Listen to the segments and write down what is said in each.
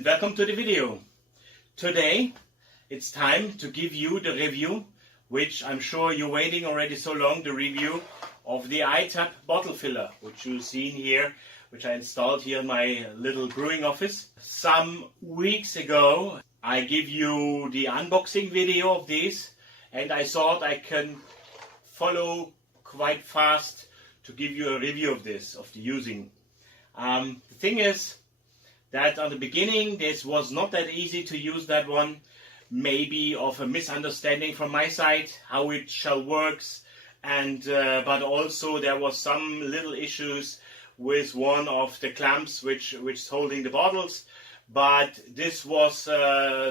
and welcome to the video. Today it's time to give you the review, which I'm sure you're waiting already so long, the review of the iTap bottle filler, which you've seen here, which I installed here in my little brewing office. Some weeks ago I give you the unboxing video of this, and I thought I can follow quite fast to give you a review of this, of the using. The thing is that on the beginning this was not that easy to use that one, maybe of a misunderstanding from my side how it shall works, and but also there was some little issues with one of the clamps which is holding the bottles, but this was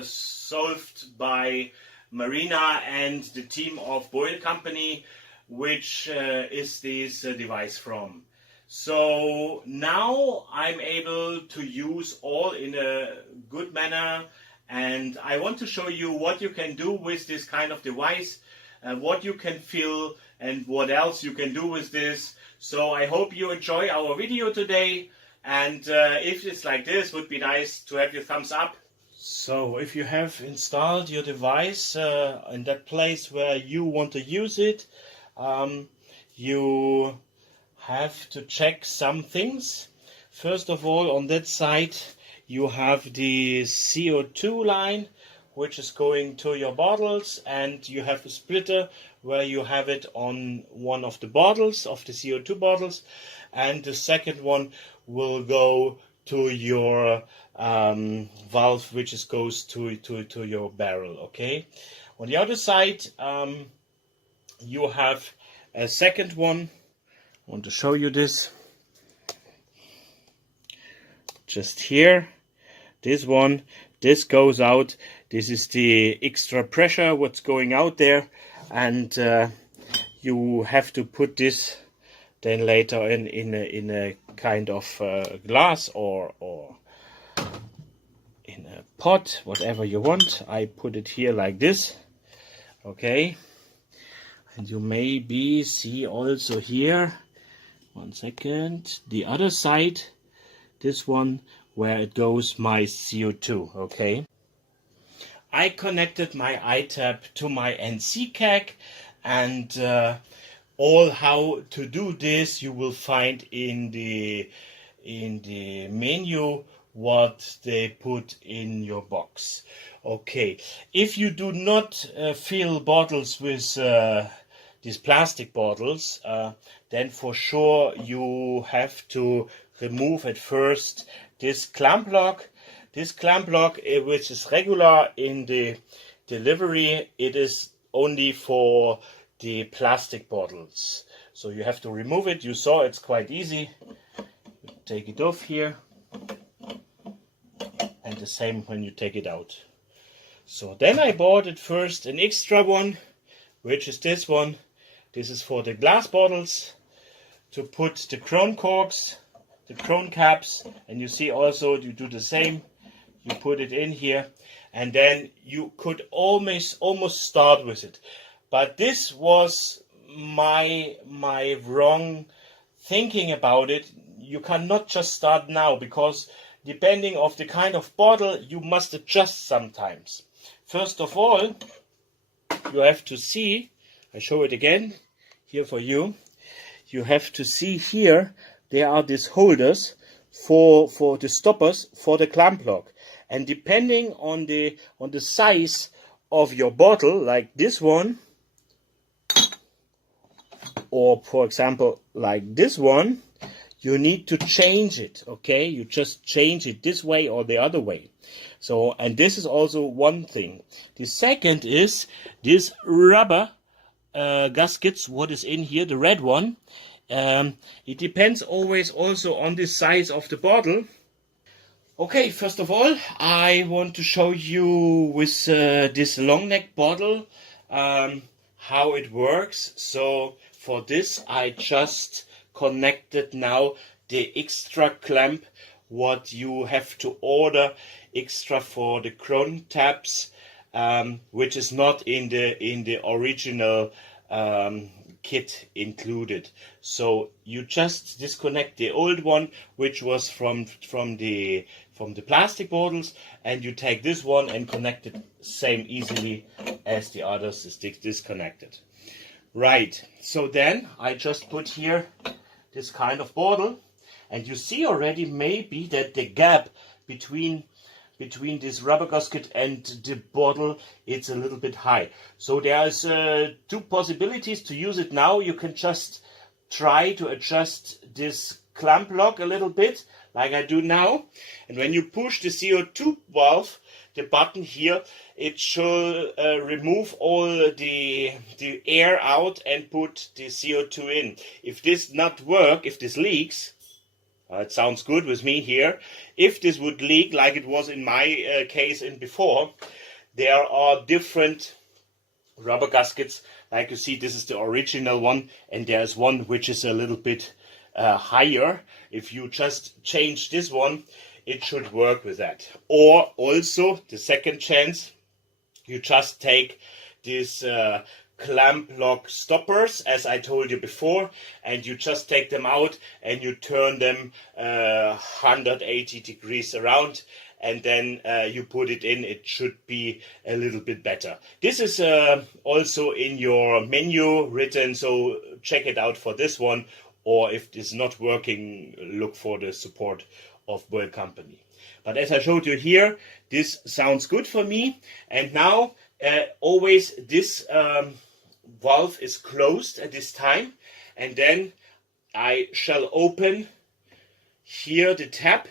solved by Marina and the team of Boel company, which is this device from. So now I'm able to use all in a good manner, and I want to show you what you can do with this kind of device, what you can fill and what else you can do with this. So I hope you enjoy our video today, and if it's like this, would be nice to have your thumbs up. So if you have installed your device in that place where you want to use it, you have to check some things. First of all, on that side you have the CO2 line which is going to your bottles, and you have a splitter where you have it on one of the bottles, of the CO2 bottles, and the second one will go to your valve which goes to your barrel. Okay, on the other side you have a second one. I want to show you this just here. This one, this goes out. This is the extra pressure what's going out there, and you have to put this then later in a kind of glass or in a pot, whatever you want. I put it here like this. Okay, and you maybe see also here, one second, the other side, this one where it goes my CO2. Okay, I connected my iTap to my NC keg, and all how to do this you will find in the menu what they put in your box. Okay, if you do not fill bottles with these plastic bottles, then for sure you have to remove at first this clamp lock. This clamp lock, which is regular in the delivery, it is only for the plastic bottles. So you have to remove it. You saw it's quite easy. Take it off here, and the same when you take it out. So then I bought at first an extra one, which is this one. This is for the glass bottles, to put the crown corks, the crown caps, and you see also you do the same. You put it in here, and then you could almost start with it. But this was my wrong thinking about it. You cannot just start now, because depending of the kind of bottle you must adjust sometimes. First of all, you have to see, I show it again here for you. You have to see here there are these holders for the stoppers for the clamp lock, and depending on the size of your bottle, like this one, or for example like this one, you need to change it. Okay, you just change it this way or the other way. So, and this is also one thing. The second is this rubber gaskets, what is in here, the red one. It depends always also on the size of the bottle. Okay, first of all I want to show you with this long neck bottle how it works. So for this I just connected now the extra clamp what you have to order extra for the crown taps, which is not in the original kit included. So you just disconnect the old one, which was from the from the plastic bottles, and you take this one and connect it same easily as the others. The stick disconnected. Right, so then I just put here this kind of bottle, and you see already maybe that the gap between this rubber gasket and the bottle, it's a little bit high. So there's two possibilities to use it now. You can just try to adjust this clamp lock a little bit, like I do now. And when you push the CO2 valve, the button here, it should remove all the air out and put the CO2 in. If this not work, if this leaks, it sounds good with me here. If this would leak like it was in my case in before, there are different rubber gaskets. Like you see, this is the original one, and there's one which is a little bit higher. If you just change this one, it should work with that. Or also, the second chance, you just take this clamp lock stoppers, as I told you before, and you just take them out and you turn them 180 degrees around, and then you put it in. It should be a little bit better. This is also in your menu written, so check it out for this one, or if it's not working, look for the support of Boel company. But as I showed you here, this sounds good for me. And now always this valve is closed at this time, and then I shall open here the tap,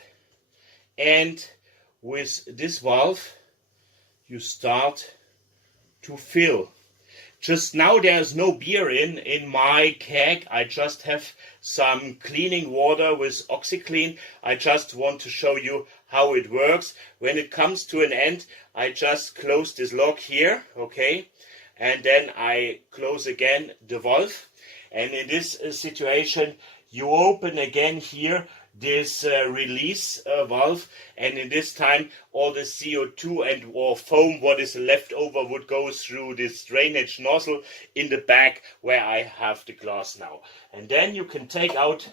and with this valve you start to fill. Just now there's no beer in my keg. I just have some cleaning water with OxyClean. I just want to show you how it works. When it comes to an end, I just close this lock here, okay? And then I close again the valve. And in this situation, you open again here this release valve, and in this time all the CO2 and or foam what is left over would go through this drainage nozzle in the back where I have the glass now. And then you can take out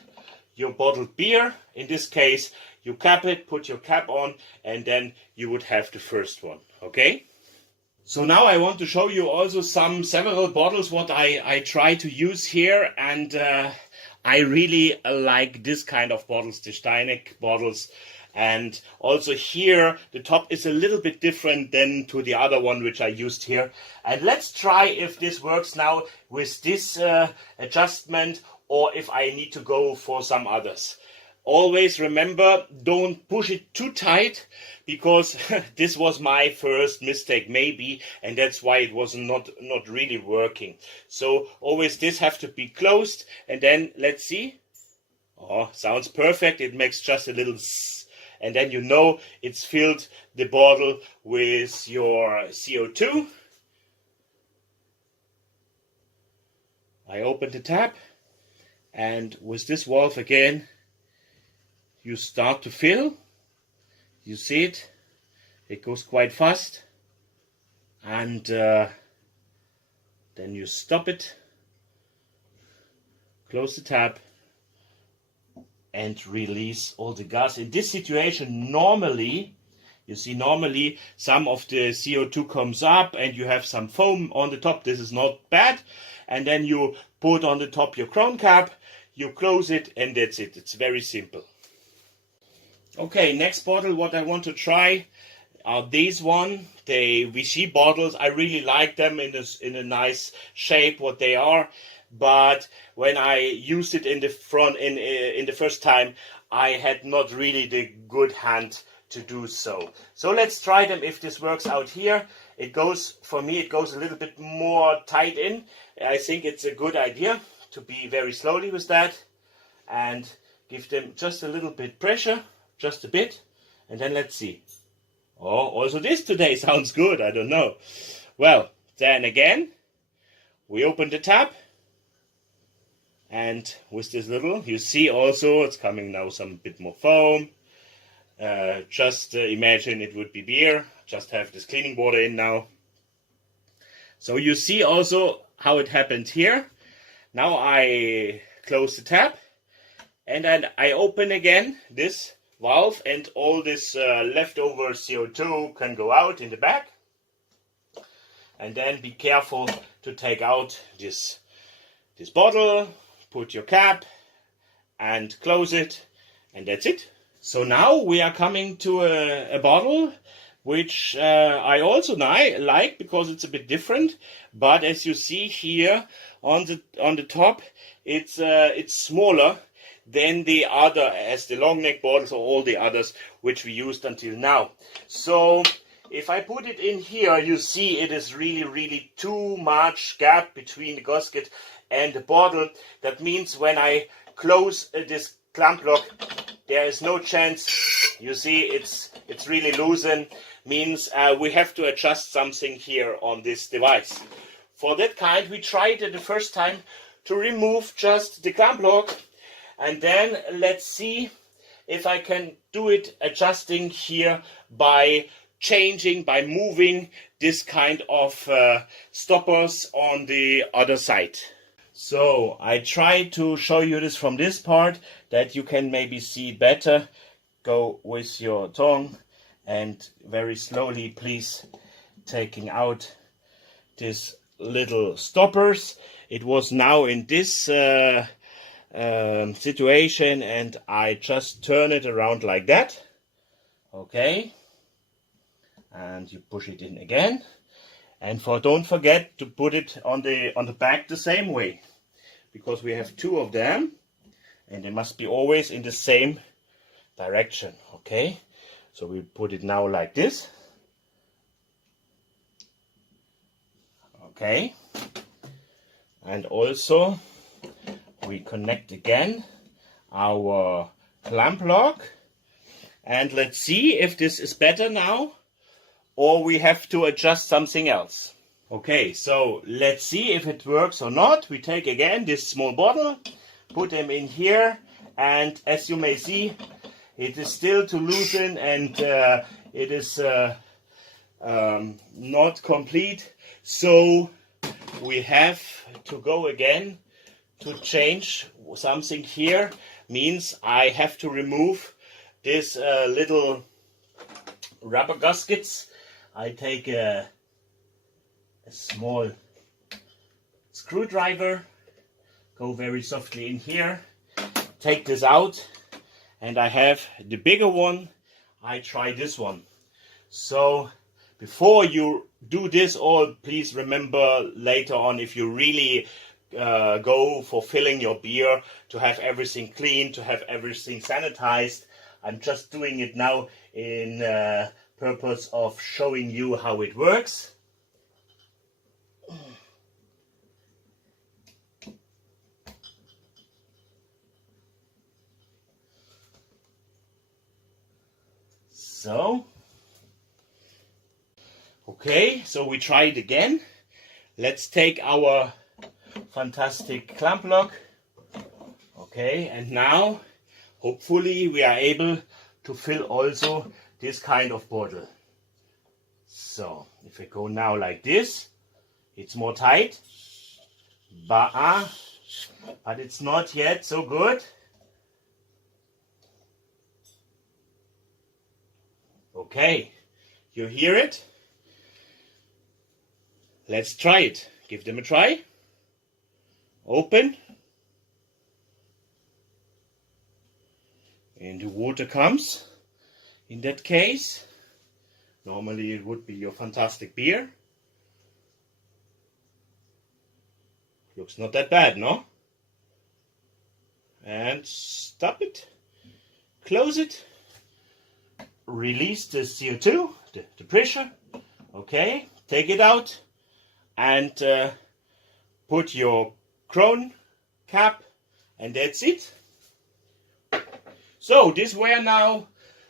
your bottled beer. In this case, you cap it, put your cap on, and then you would have the first one, okay? So now I want to show you also several bottles what I try to use here, and I really like this kind of bottles, the Steineck bottles. And also here, the top is a little bit different than to the other one which I used here. And let's try if this works now with this adjustment, or if I need to go for some others. Always remember, don't push it too tight, because this was my first mistake maybe, and that's why it was not really working. So always this have to be closed, and then let's see. Oh, sounds perfect. It makes just a little zzz, and then you know it's filled the bottle with your CO2. I open the tap, and with this valve again, you start to fill. You see it, it goes quite fast, and then you stop it, close the tap, and release all the gas. In this situation, normally, you see, normally some of the CO2 comes up and you have some foam on the top. This is not bad. And then you put on the top your crown cap, you close it, and that's it. It's very simple. Okay, next bottle what I want to try are these one, the Vichy bottles. I really like them in a nice shape what they are, but when I used it in the front in the first time, I had not really the good hand to do so. So let's try them if this works out here. It goes, for me, it goes a little bit more tight in. I think it's a good idea to be very slowly with that and give them just a little bit pressure. Just a bit, and then let's see. Oh, also this today sounds good, I don't know. Well, then again, we open the tap, and with this little, you see also, it's coming now some bit more foam. Just imagine it would be beer, just have this cleaning water in now. So you see also how it happened here. Now I close the tap, and then I open again this valve, and all this leftover CO2 can go out in the back. And then be careful to take out this bottle, put your cap and close it, and that's it. So now we are coming to a bottle which I also like because it's a bit different. But as you see here on the top, it's smaller than the other, as the long neck bottles or all the others which we used until now. So if I put it in here, you see it is really too much gap between the gasket and the bottle. That means when I close this clamp lock, there is no chance. You see it's really loosened. Means we have to adjust something here on this device. For that kind, we tried it the first time to remove just the clamp lock, and then let's see if I can do it adjusting here by moving this kind of stoppers on the other side. So I try to show you this from this part that you can maybe see it better. Go with your tongue and very slowly, please, taking out these little stoppers. It was now in this situation, and I just turn it around like that. Okay. And you push it in again, and don't forget to put it on the back the same way, because we have two of them and they must be always in the same direction. Okay, so we put it now like this. Okay, and also we connect again our clamp lock, and let's see if this is better now, or we have to adjust something else. Okay, so let's see if it works or not. We take again this small bottle, put them in here, and as you may see, it is still to loosen, and it is not complete. So we have to go again to change something here. Means I have to remove this little rubber gaskets. I take a small screwdriver, go very softly in here, take this out, and I have the bigger one. I try this one. So before you do this all, please remember later on, if you really go for filling your beer, to have everything clean, to have everything sanitized. I'm just doing it now in purpose of showing you how it works. So, okay, so we try it again. Let's take our fantastic clamp lock. Okay, and now hopefully we are able to fill also this kind of bottle. So if I go now like this, it's more tight, but it's not yet so good. Okay, you hear it? Let's try it. Give them a try. Open. And the water comes. In that case, normally it would be your fantastic beer. Looks not that bad, no? And stop it. Close it. Release the CO2, the pressure. Okay, take it out and put your crown cap, and that's it. So these were now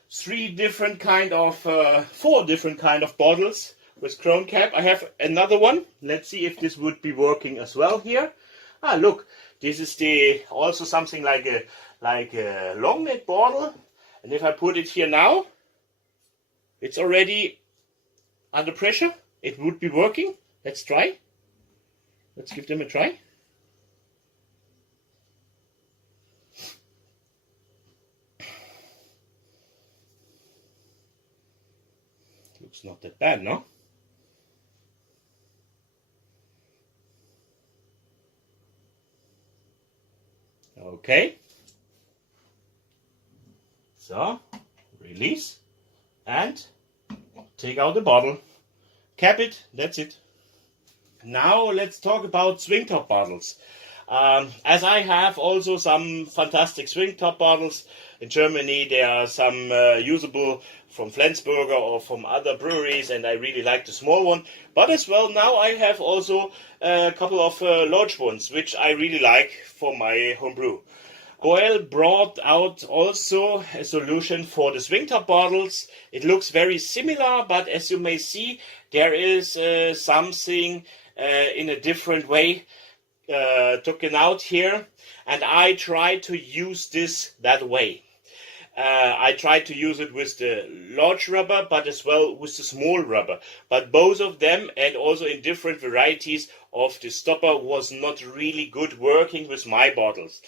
four different kind of bottles with crown cap. I have another one. Let's see if this would be working as well here. Look, this is also something like a long neck bottle, and if I put it here now, it's already under pressure. It would be working. Let's try. Let's give them a try. not that bad, no? Okay. So, release and take out the bottle. Cap it, that's it. Now let's talk about swing top bottles. As I have also some fantastic swing top bottles. In Germany there are some usable from Flensburger or from other breweries, and I really like the small one. But as well now I have also a couple of large ones which I really like for my home brew. Boel brought out also a solution for the swing top bottles. It looks very similar, but as you may see, there is something in a different way taken out here, and I try to use this that way. I try to use it with the large rubber, but as well with the small rubber. But both of them, and also in different varieties of the stopper, was not really good working with my bottles.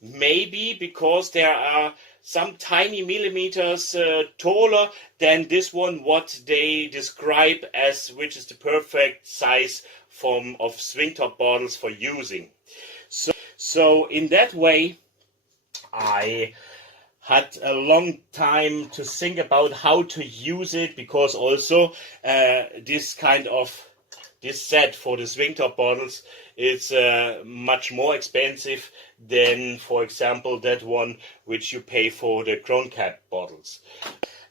Maybe because there are some tiny millimeters taller than this one, what they describe as which is the perfect size of swing top bottles for using. So in that way, I had a long time to think about how to use it, because also this set for the swing top bottles is much more expensive than, for example, that one which you pay for the crown cap bottles.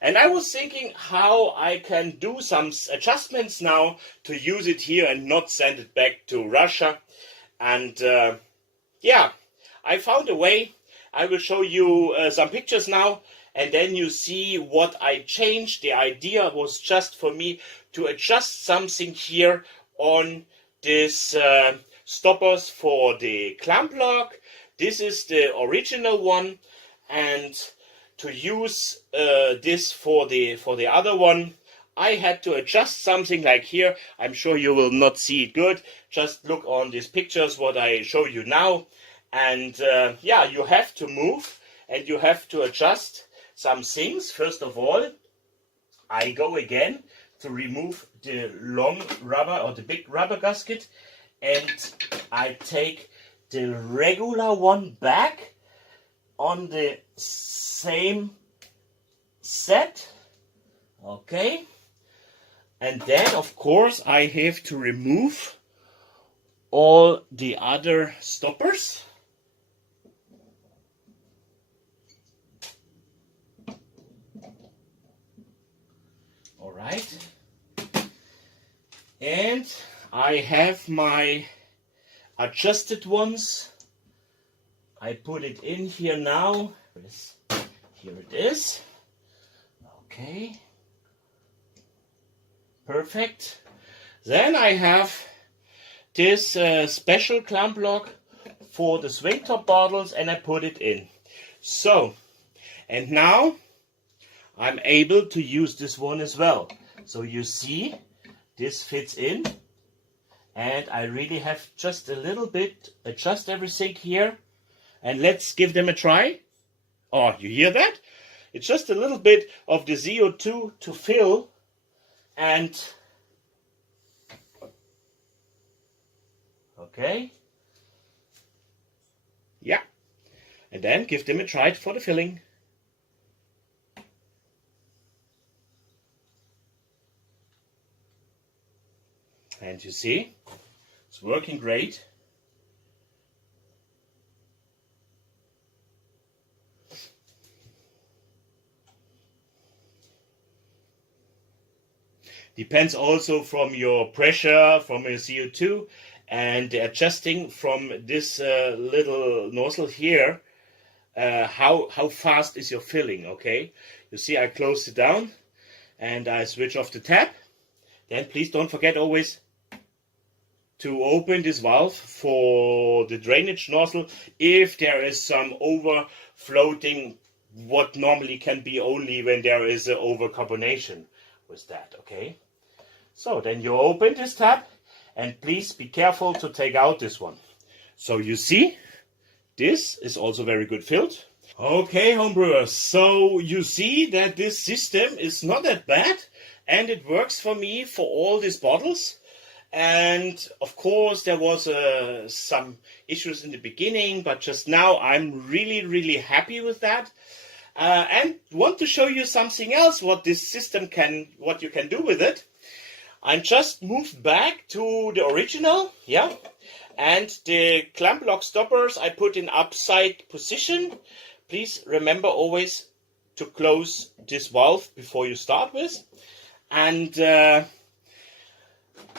And I was thinking how I can do some adjustments now to use it here and not send it back to Russia. And yeah, I found a way. I will show you some pictures now, and then you see what I changed. The idea was just for me to adjust something here on this stoppers for the clamp lock. This is the original one, and to use this for the other one, I had to adjust something like here. I'm sure you will not see it good. Just look on these pictures what I show you now. And yeah, you have to move and you have to adjust some things. First of all, I go again to remove the long rubber or the big rubber gasket, and I take the regular one back on the same set. Okay. And then, of course, I have to remove all the other stoppers. All right. And I have my adjusted ones. I put it in here now. Here it is. Okay. Perfect. Then I have this special clamp lock for the swing top bottles, and I put it in. So, and now I'm able to use this one as well. So you see, this fits in, and I really have just a little bit adjust everything here, and let's give them a try. Oh, you hear that? It's just a little bit of the CO2 to fill, and okay, yeah, and then give them a try for the filling. And you see, it's working great. Depends also from your pressure, from your CO2, and adjusting from this little nozzle here, how fast is your filling, okay? You see, I close it down and I switch off the tap. Then please don't forget always to open this valve for the drainage nozzle if there is some overfloating, what normally can be only when there is an overcarbonation with that, okay? So then you open this tap, and please be careful to take out this one. So you see, this is also very good filled. Okay, homebrewers, so you see that this system is not that bad and it works for me for all these bottles. And of course, there was some issues in the beginning, but just now I'm really happy with that. And want to show you something else, what this system what you can do with it. I just moved back to the original, yeah. And the clamp lock stoppers I put in upside position. Please remember always to close this valve before you start with. And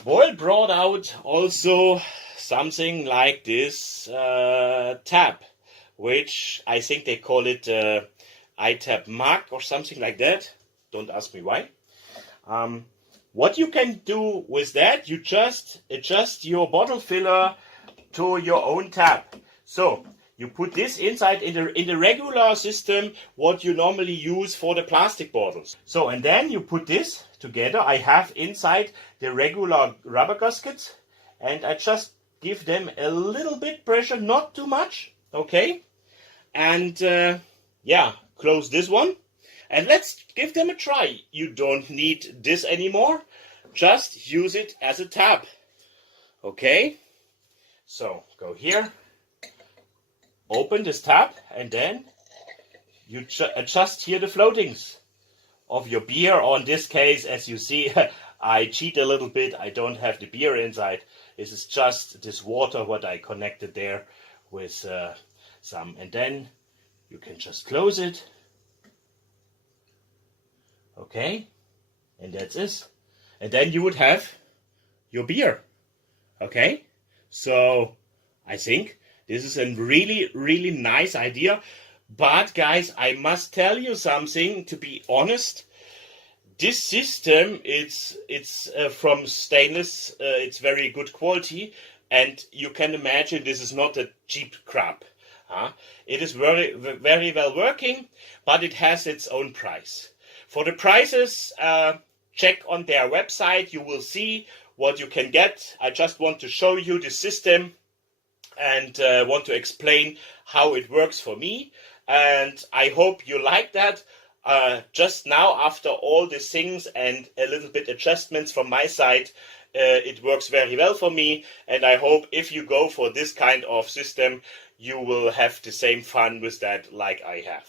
Boel brought out also something like this tap, which I think they call it iTap mug or something like that. Don't ask me why. What you can do with that, you just adjust your bottle filler to your own tap. So you put this inside in the regular system, what you normally use for the plastic bottles. So, and then you put this together. I have inside the regular rubber gaskets, and I just give them a little bit pressure, not too much, okay? And yeah, close this one. And let's give them a try. You don't need this anymore. Just use it as a tap. Okay? So, go here. Open this tap and then you adjust here the floatings of your beer, or in this case, as you see, I cheat a little bit. I don't have the beer inside. This is just this water what I connected there with some, and then you can just close it. Okay, and that's it. And then you would have your beer. Okay, so I think this is a really nice idea. But guys, I must tell you something, to be honest. This system, it's from stainless, it's very good quality, and you can imagine this is not a cheap crap. It is very well working, but it has its own price. For the prices, check on their website, you will see what you can get. I just want to show you the system and want to explain how it works for me. And I hope you like that. Just now, after all these things and a little bit adjustments from my side, it works very well for me. And I hope if you go for this kind of system, you will have the same fun with that like I have.